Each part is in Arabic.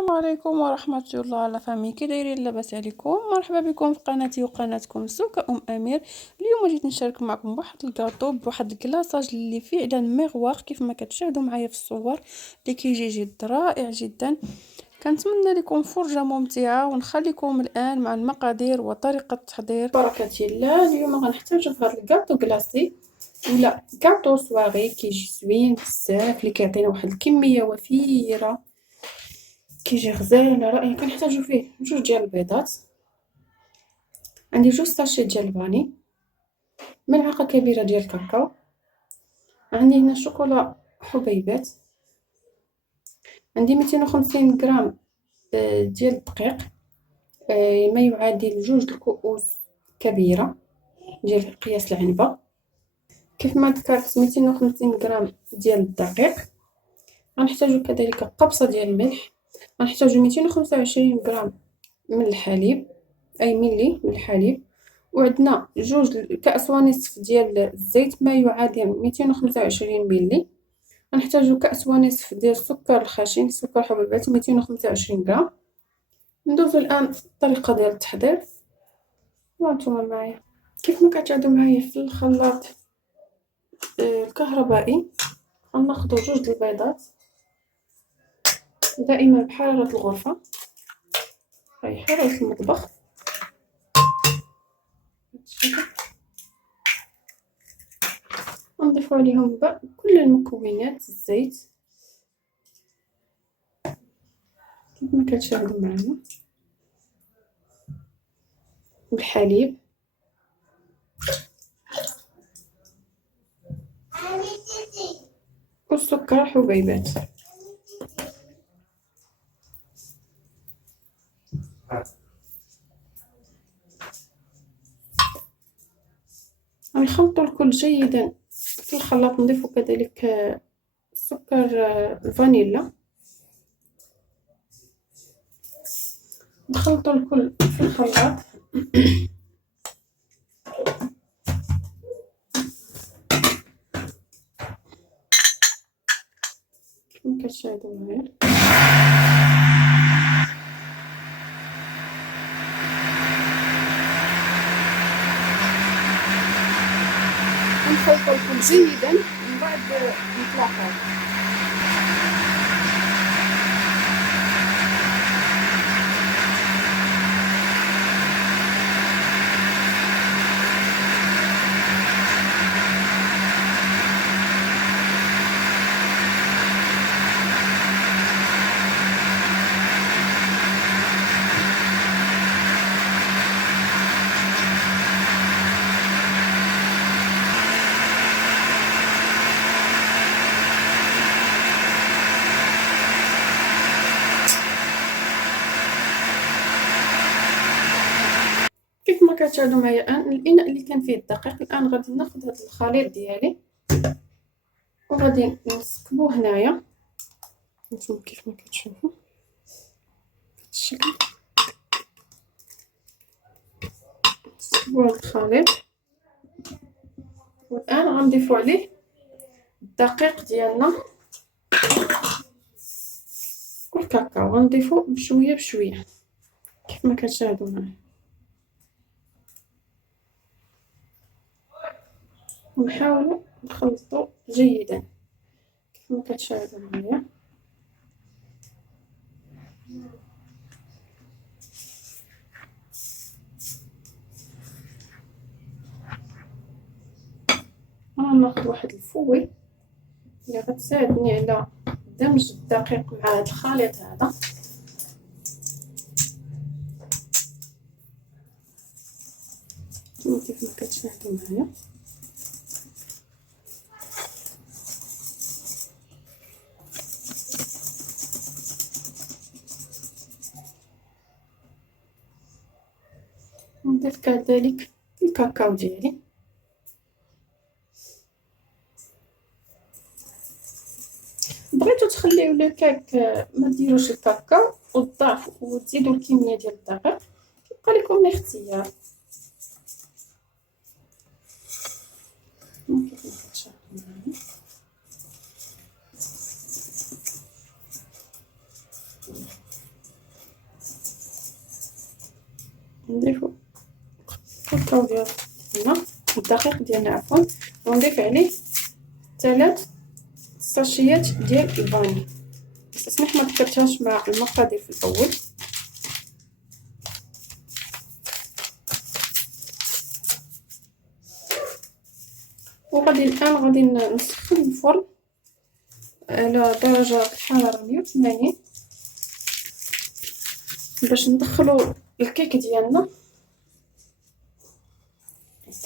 السلام عليكم ورحمة الله على فامي، كي دايرين؟ لاباس عليكم؟ مرحبا بكم في قناتي وقناتكم سوكا امير. اليوم جيت نشارك معكم بواحد الكاطو بواحد الكلاصاج اللي فعلا مغواق كيف ما كتشاهدوا معايا في الصور، اللي كيجي جد رائع جدا. كنتمنى لكم فرجة ممتعة ونخليكم الان مع المقادير وطريقة التحضير. بركة الله، اليوم غنحتاجو في هذا الكاطو كلاصي ولا كاطو صواغي كيجي زوين بزاف، اللي كيعطينا واحد الكمية وفيرة، كيجي غزال رائع. كنحتاجو فيه جوج ديال البيضات، عندي جوج ساشي ديال الفاني، ملعقه كبيره ديال الكاكاو، عندي هنا شوكولا حبيبات، عندي 250 غرام ديال الدقيق، ما يعادل جوج الكؤوس كبيره ديال قياس العنبه. كيف ما ذكرت 250 غرام ديال الدقيق. غنحتاجو كذلك قبصه ديال الملح، غنحتاجو 225 غرام من الحليب، اي ملي من الحليب، وعندنا جوج كأس ونصف ديال الزيت ما يعادل 225 ملي. غنحتاجو كأس ونصف ديال السكر الخشن، سكر حبيبات 225 غرام. ندوزو الان الطريقه ديال التحضير وانتم معايا. كيف ما كتعودوا معايا في الخلاط الكهربائي، غناخدو جوج البيضات دائما بحراره الغرفه، هاي حراره المطبخ. نضيف عليهم كل المكونات، الزيت كيف ما كتشاهدوا معنا، والحليب والسكر حبيبات. غنخلطوا الكل جيدا في الخلاط. نضيف كذلك سكر الفانيلا، نخلطوا الكل في الخلاط. كما كتشاهدوا معايا نخلطوا الكل جيدا، من بعد نتلاقاو. كيف ما كتشاهدوا معايا الان الاناء اللي كان فيه الدقيق، الان غادي ناخذ هذا الخليط ديالي وغادي نسكبوه هنايا. نتوما كيف ما كتشوفوا بهذا الشكل، نسكبوا هذا الخليط. والان غنضيفوا عليه الدقيق ديالنا والكاكاو، غنضيفو بشويه بشويه كيف ما كتشاهدوا معايا، ونحاولوا نخلطوا جيدا كيف ما كتشاهدوا معايا. انا ناخذ واحد الفوي اللي غتساعدني على دمج الدقيق مع هذا الخليط هذا. كيف ما كتشاهدوا معايا نضيف كذلك الكاكاو ديالي. بغيتو تخليو لو كاك ما ديروش الكاكاو والضعف وتزيدوا الكميه ديال الدقيق، كيبقى لكم الاختيار. كيف ما كتشاهدوا معايا نضيفو الكاكاو ديالنا، الدقيق ديالنا عفوا، ونضيف عليه 3 ساشيات ديال الفاني. اسمح ما ذكرتهاش مع المقادير في الاول. وغادي الان غادي نسخن الفرن على درجه الحراره 180 باش ندخلو الكيك ديالنا.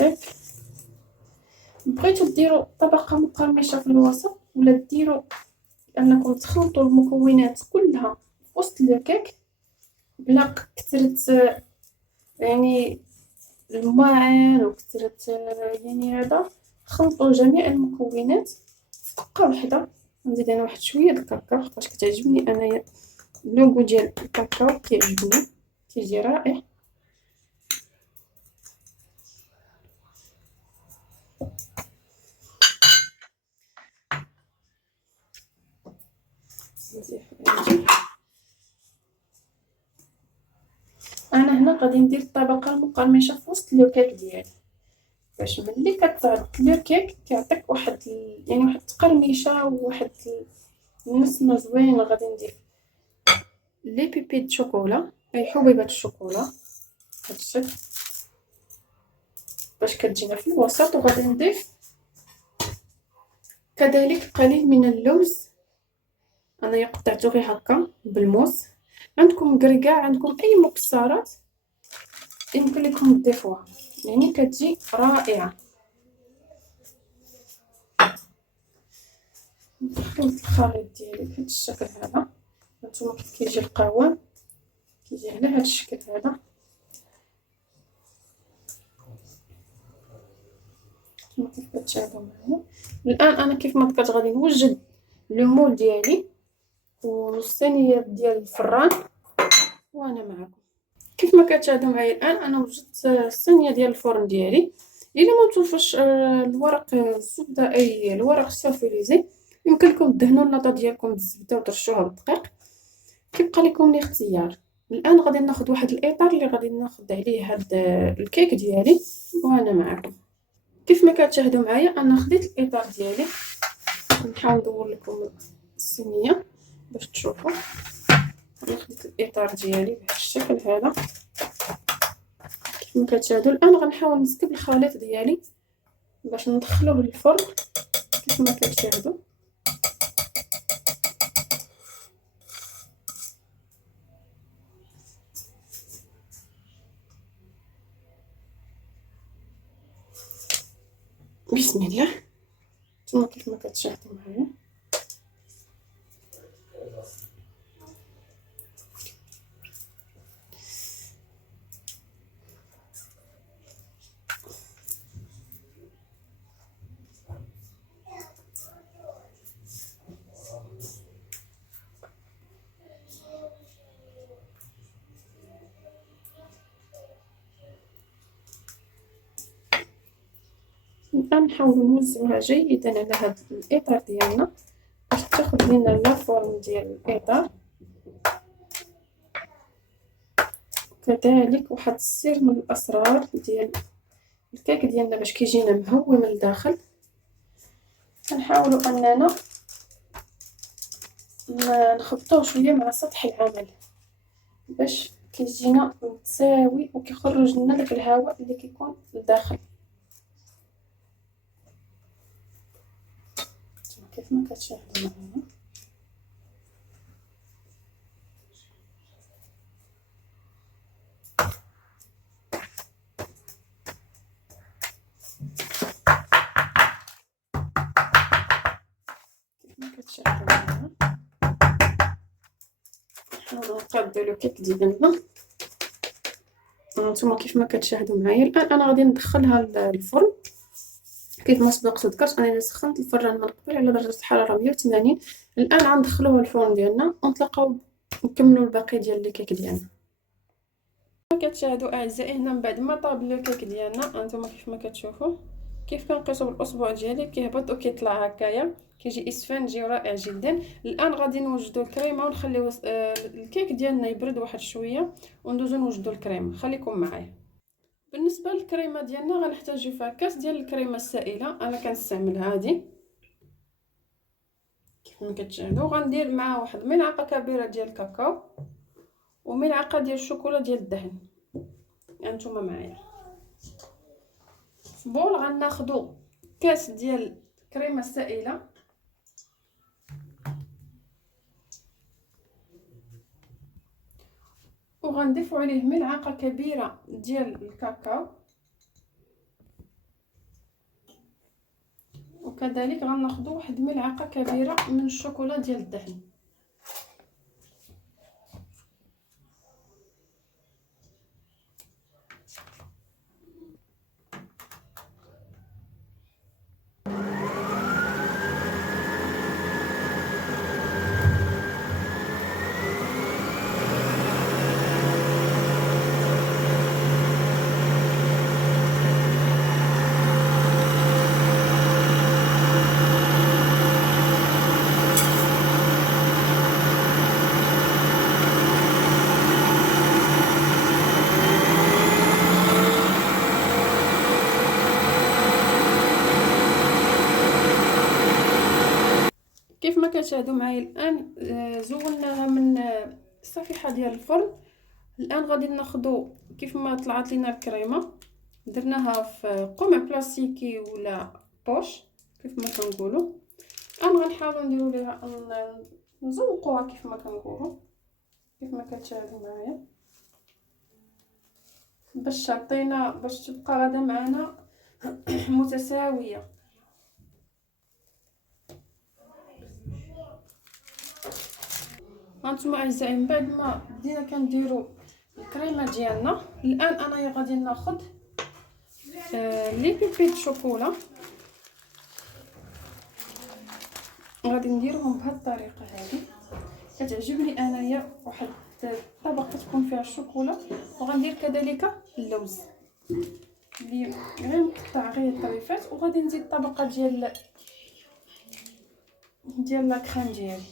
ياك بغيتو ديروا طبقه مقرمشه في الوسط ولا ديروا انكم تخلطوا المكونات كلها في وسط الكيك بلا كثرة يعني الماعن وكثرة يعني هذا. خلطوا جميع المكونات في طبقه واحده. نزيد انا واحد شويه د الكاكاو حيت كتعجبني انايا اللوغو ديال الكاكاو، كيعجبني كيجي رائع. انا هنا غادي ندير الطبقه المقرمشه في وسط الكيك ديالي باش ملي كتعرض الكيك كيعطيك واحد يعني واحد التقرميشه وواحد النسمه زوينه. غادي نضيف لي بيبي د شوكولا، اي حبيبات الشوكولا هاد الشكل باش كتجينا في الوسط. وغادي نضيف كذلك قليل من اللوز، انا قطعته غير هكا بالموس. عندكم كركاع، عندكم اي مكسرات يمكن لكم تضيفوها، يعني كتجي رائعه. نخلط الخليط ديالي بهذا الشكل هذا. هانتوما كيف كيجي القوام، كيجي على هذا الشكل هذا. كما كيف كتشاهدوا معايا الان انا كيف ما ذكرت غادي نوجد لو مول ديالي والصينيه ديال الفران وانا معكم. كيف ما كتشاهدوا معايا الان انا وجدت الصينيه ديال الفرن ديالي. الا ما توفرش الورق الزبده اي الورق السافيليزي يمكن لكم تدهنوا اللاطه ديالكم بالزبده وترشوها بالدقيق، كيبقى لكم الاختيار. الان غادي ناخذ واحد الاطار اللي غادي ناخذ عليه هاد الكيك ديالي وانا معكم. كيف ما كتشاهدوا معايا انا خديت الاطار ديالي، نحاول ندور لكم الصينيه باش تشوفوا. انا خديت الاطار ديالي بهذا الشكل هذا كيف ما كتشاهدوا. الان غنحاول نسكب الخليط ديالي باش ندخلوه للفرن كيف ما كتشاهدوا. بسم الله. ثم كيف ما كتشاهدوا معايا الان نحاول نوزعها جيدا على هذا الاطار ديالنا باش تاخذ لنا لا فورم ديال الاطار. كذلك واحد السر من الاسرار ديال الكيك ديالنا باش كيجينا مهوي من الداخل، كنحاولوا اننا نخبطوه شويه مع سطح العمل باش كيجينا متساوي وكيخرج لنا داك الهواء اللي كيكون لداخل. كيف ما كتشاهدوا معايا كيف ما كتشاهدوا معايا نحاولوا نقادو لو كيك ديالنا. هانتوما كيف ما كتشاهدوا معايا الان انا غادي ندخلها للفرن. كيف ما سبقت وذكرت انني سخنت الفران من قبل على درجه الحراره 180. الان غندخلوه الفرن ديالنا ونتلاقاو نكملوا الباقي ديال الكيك ديالنا. كتشاهدوا اعزائي هنا من بعد ما طاب الكيك ديالنا، هانتوما كيف ما كتشوفوا كيف كنقيسو بالاصبع ديالي كيهبط وكيطلع هكايا، كيجي اسفنجي رائع جدا. الان غادي نوجدوا الكريمه ونخليو الكيك ديالنا يبرد واحد شويه وندوزو نوجدوا الكريمه. خليكم معايا. بالنسبه للكريمه ديالنا غنحتاجو فيها كاس ديال الكريمه السائله، انا كنستعمل هذه كيف ما كتشاهدوا. غندير معها واحد ملعقه كبيره ديال الكاكاو وملعقه ديال الشوكولا ديال الدهن. هانتوما معايا في بول غناخدو كاس ديال الكريمه السائله وغنضيفو عليه ملعقه كبيره ديال الكاكاو، وكذلك غناخدو واحد ملعقه كبيره من الشوكولا ديال الدهن. كيف ما كتشاهدوا معايا الان زولناها من الصفيحه ديال الفرن. الان غادي ناخذوا كيف ما طلعت لينا الكريمه درناها في قمع بلاستيكي ولا بوش كيف ما كنقولوا. الان غنحاولوا نديروا ليها نزوقوها كيف ما كنقولوا، كيف ما كتشاهدوا معايا باش تعطينا باش تبقى غادا معنا متساويه. هانتوما اعزائي من بعد ما بدينا كنديروا الكريمه ديالنا، الان انا غادي ناخذ لي بيبيت شوكولا غادي نديرهم بهذه الطريقه هذه. كتعجبني انايا واحد الطبقه تكون فيها الشوكولا، وغندير كذلك اللوز اللي غير مقطع غير طريفات، وغادي نزيد طبقه ديال لا كريم ديالي.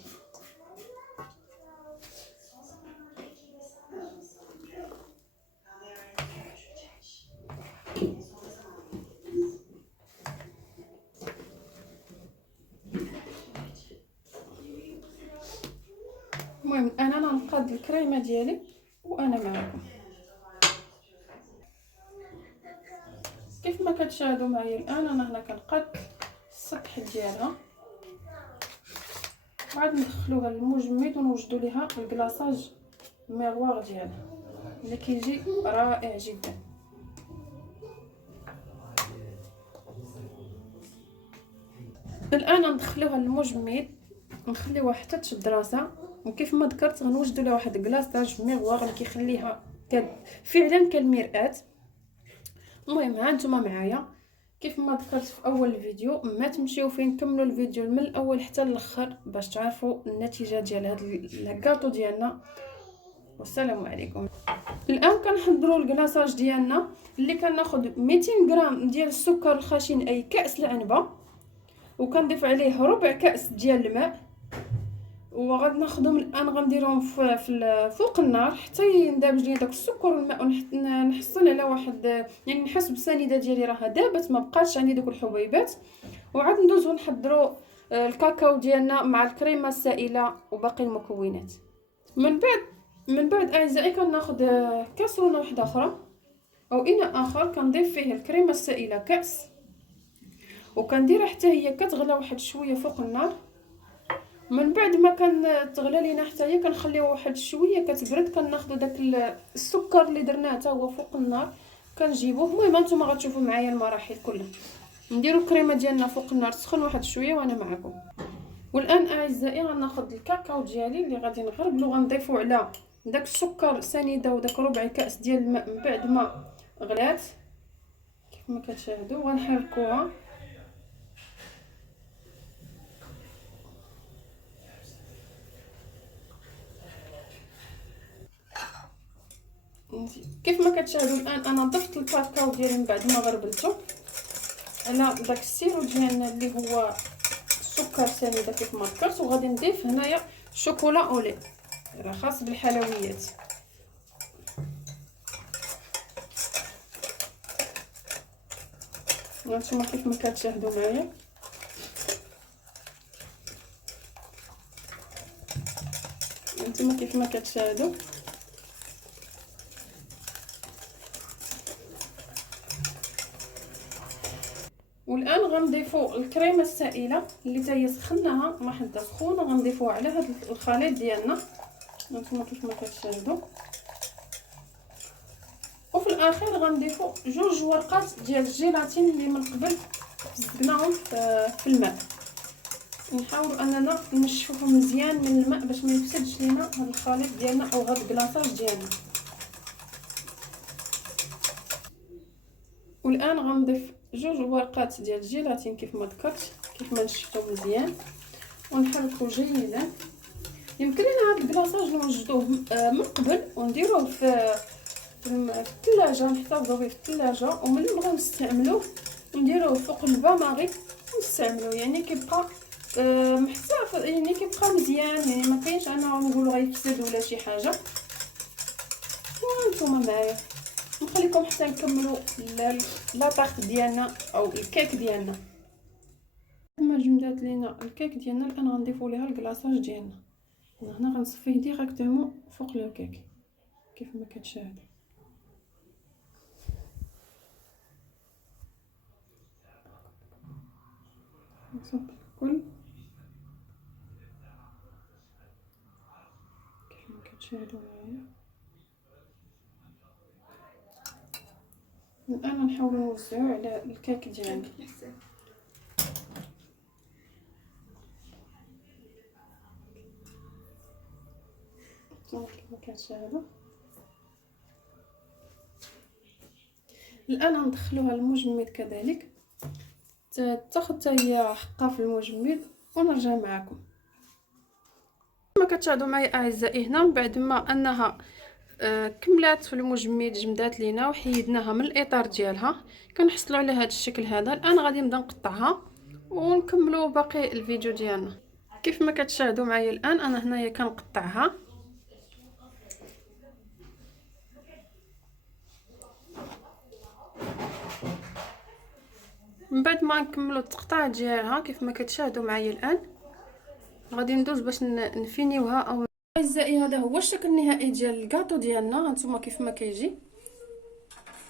المهم انا نقاد الكريمه ديالي وانا معكم كيف ما كتشاهدوا معايا. الان انا هنا كنقاد السطح ديالها وعاد ندخلوها للمجمد ونوجدوا ليها الكلاصاج ميغوار ديالها اللي كيجي رائع جدا. الان ندخلوها للمجمد نخليوها حتى تشد راسها، وكيف ما ذكرت غنوجدوا لها واحد الكلاصاج ميغوار اللي كيخليها فعلا كالمرآة. المهم ها نتوما معايا كيف ما ذكرت في اول الفيديو، ما تمشيو فين كملوا الفيديو من الاول حتى الاخر باش تعرفوا النتيجه ديال هذا الكاطو ديالنا. والسلام عليكم. الان كنحضروا الكلاصاج ديالنا اللي كناخذ 200 غرام ديال السكر الخشن اي كاس العنبه، وكنضيف عليه ربع كاس ديال الماء، وغادي ناخذهم الان غنديرهم في فوق النار حتى يندمج لي داك السكر والماء، ونحصل على واحد يعني نحس بالسنيده ديالي راها دابت ما بقاتش عندي دوك الحبيبات. وعاد ندوزو نحضروا الكاكاو ديالنا مع الكريمه السائله وباقي المكونات. من بعد اعزائي كناخذ كاسرونه واحده اخرى او اناء اخر كنضيف فيه الكريمه السائله كاس، وكنديرها حتى هي كتغلى واحد شويه فوق النار. من بعد ما كتغلى لينا حتى هي كنخليوها واحد شويه كتبرد، كناخذوا داك السكر اللي درناه حتى هو فوق النار كنجيبوه. المهم نتوما غتشوفوا معايا المراحل كلها. نديروا الكريمه ديالنا فوق النار تسخن واحد شويه وانا معكم. والان اعزائي غناخذ الكاكاو ديالي اللي غادي نغربلو، غنضيفو على داك السكر سنيده وداك ربع كاس ديال الماء من بعد ما غلات كيف ما كتشاهدوا. غنحركوها كيف ما كتشاهدوا. الان انا ضفت الكاكاو ديالي من بعد ما غربلته، على داك السيرو ديالنا اللي هو السكر سنيده كيف ما ذكرت، وغادي نضيف هنايا شوكولا اولي راه خاص بالحلويات. هانتوما كيف ما كتشاهدوا معايا هانتوما كيف ما كتشاهدوا. والان غنضيفوا الكريمه السائله اللي حتى هي سخناها ما حدا سخونه، غنضيفوها على هذا الخليط ديالنا هانتوما كيف ما كتشاهدوا. وفي الاخير غنضيفوا 2 ورقات ديال الجيلاتين اللي من قبل زدناهم في الماء. نحاولوا اننا نشفوهم مزيان من الماء باش ما يفسدش لينا هذا الخليط ديالنا او هذا الكلاصاج ديالنا. والان غنضيف 2 ورقات ديال الجيلاتين كيف ما ذكرت، كيف ما نشفتو مزيان ونحركو جيدا. يمكن لنا هذا الكلاصاج نوجدوه من قبل ونديروه في الثلاجه، نحتفظوا به في الثلاجه، وملي نبغيو نستعملوه نديروه فوق الباماغي ونستعملوه، يعني كيبقى محتفظ، يعني كيبقى مزيان، يعني ما كاينش انه نقولوا غيفسد ولا شي حاجه. وانتم معايا نخليكم حتى نكملوا لا طارت ديالنا او الكيك ديالنا. كما جمدات لينا الكيك ديالنا الان غنضيفوا ليها الكلاصاج ديالنا. هنا غنصفيه ديريكتومون فوق لو كيك كيف ما كتشاهدوا. نصب الكل كيف ما كتشاهدوا معايا. الان نحاولوا نوزعوا على الكيك ديالنا. كيف ما كتشاهدوا. الان ندخلوها المجمد كذلك تاخذ حتى هي حقها في المجمد ونرجع معكم. كما كتشاهدوا معايا اعزائي، هنا من بعد ما انها كملات في المجمد جمدات لينا وحيدناها من الاطار ديالها، كنحصلوا على هذا الشكل هذا. الان غادي نبدا نقطعها ونكملوا باقي الفيديو ديالنا. كيف ما كتشاهدوا معايا الان انا هنايا كنقطعها. من بعد ما نكملوا التقطيع ديالها كيف ما كتشاهدوا معايا الان غادي ندوز باش نفينيوها. او اعزائي هذا هو الشكل النهائي ديال الكاطو ديالنا. هانتوما كيف ما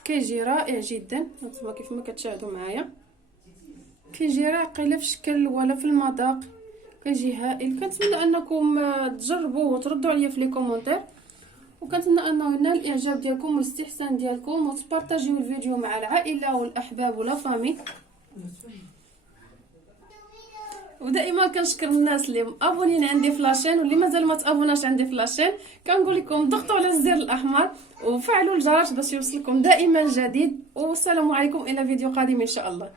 كيجي رائع جدا. هانتوما كيف ما كتشاهدوا معايا كيجي راقي لا في الشكل ولا في المذاق، كيجي هائل. كنتمنى انكم تجربوه وتردوا عليا في لي كومونتير، وكنتمنى انه ينال الاعجاب ديالكم والاستحسان ديالكم، وتبارطاجيو الفيديو مع العائله والاحباب ولا فامي. ودائما كنشكر الناس اللي مابونين عندي في لاشين، واللي مازال ما تابوناش عندي في لاشين كنقول لكم ضغطوا على الزر الاحمر وفعلوا الجرس باش يوصلكم دائما جديد. والسلام عليكم الى فيديو قادم ان شاء الله.